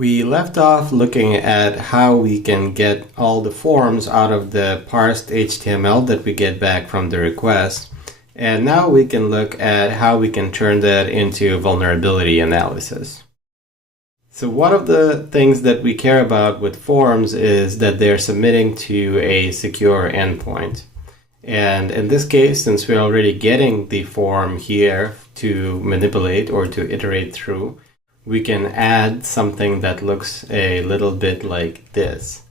We left off looking at how we can get all the forms out of the parsed HTML that we get back from the request. And now we can look at how we can turn that into vulnerability analysis. So one of the things that we care about with forms is that they're submitting to a secure endpoint. And in this case, since we're already getting the form here to manipulate or to iterate through, we can add something that looks a little bit like this.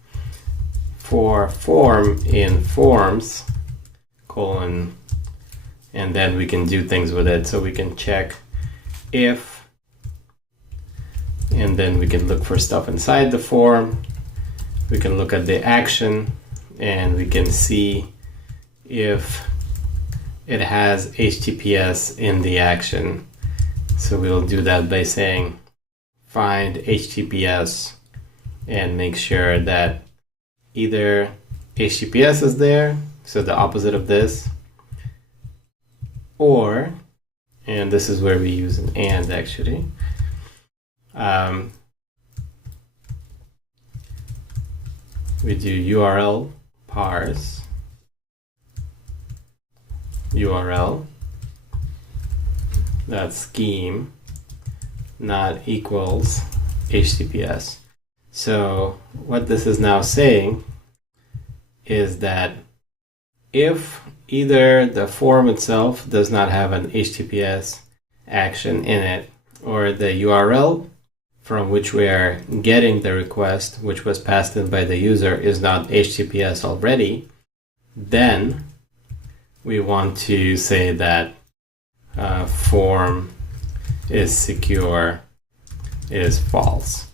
For form in forms, colon, and then we can do things with it. So we can check if, and then we can look for stuff inside the form. We can look at the action, and we can see if it has HTTPS in the action. So we'll do that by saying find HTTPS and make sure that either HTTPS is there, so the opposite of this, or, and this is where we use an and actually, we do URL parse URL, that's scheme, not equals HTTPS. So what this is now saying is that if either the form itself does not have an HTTPS action in it, or the URL from which we are getting the request, which was passed in by the user, is not HTTPS already, then we want to say that form is secure is false.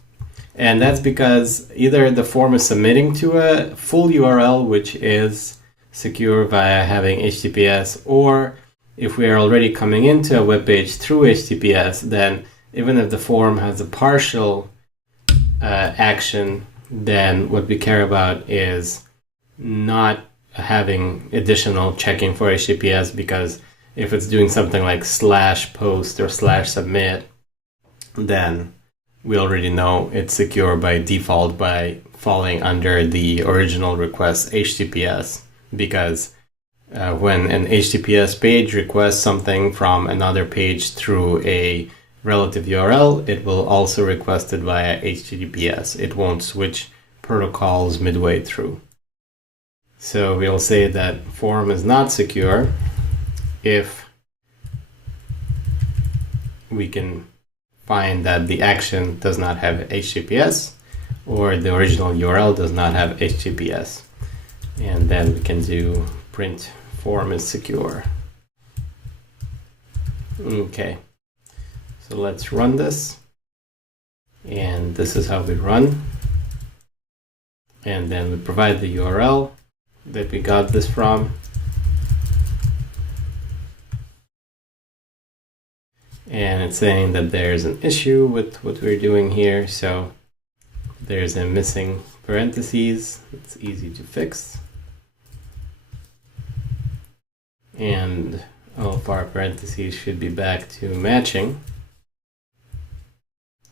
And that's because either the form is submitting to a full URL, which is secure via having HTTPS, or if we are already coming into a web page through HTTPS, then even if the form has a partial action, then what we care about is not having additional checking for HTTPS, because if it's doing something like /post or /submit, then we already know it's secure by default by falling under the original request HTTPS, because when an HTTPS page requests something from another page through a relative URL, it will also request it via HTTPS. It won't switch protocols midway through. So we'll say that form is not secure if we can find that the action does not have HTTPS or the original URL does not have HTTPS. And then we can do print form is secure. Okay, so let's run this. And this is how we run. And then we provide the URL that we got this from. And it's saying that there's an issue with what we're doing here. So there's a missing parentheses. It's easy to fix. And all of our parentheses should be back to matching.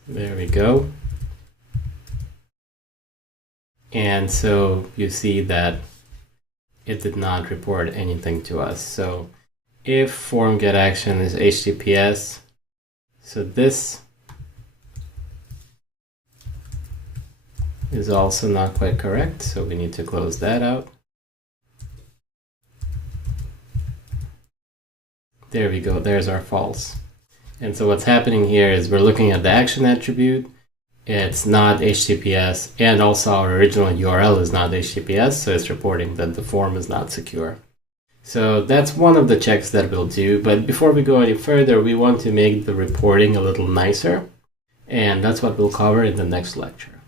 There we go. And so you see that it did not report anything to us. So if form get action is HTTPS, so this is also not quite correct. So we need to close that out. There we go, there's our false. And so what's happening here is we're looking at the action attribute. It's not HTTPS, and also our original URL is not HTTPS, so it's reporting that the form is not secure. So that's one of the checks that we'll do, but before we go any further, we want to make the reporting a little nicer, and that's what we'll cover in the next lecture.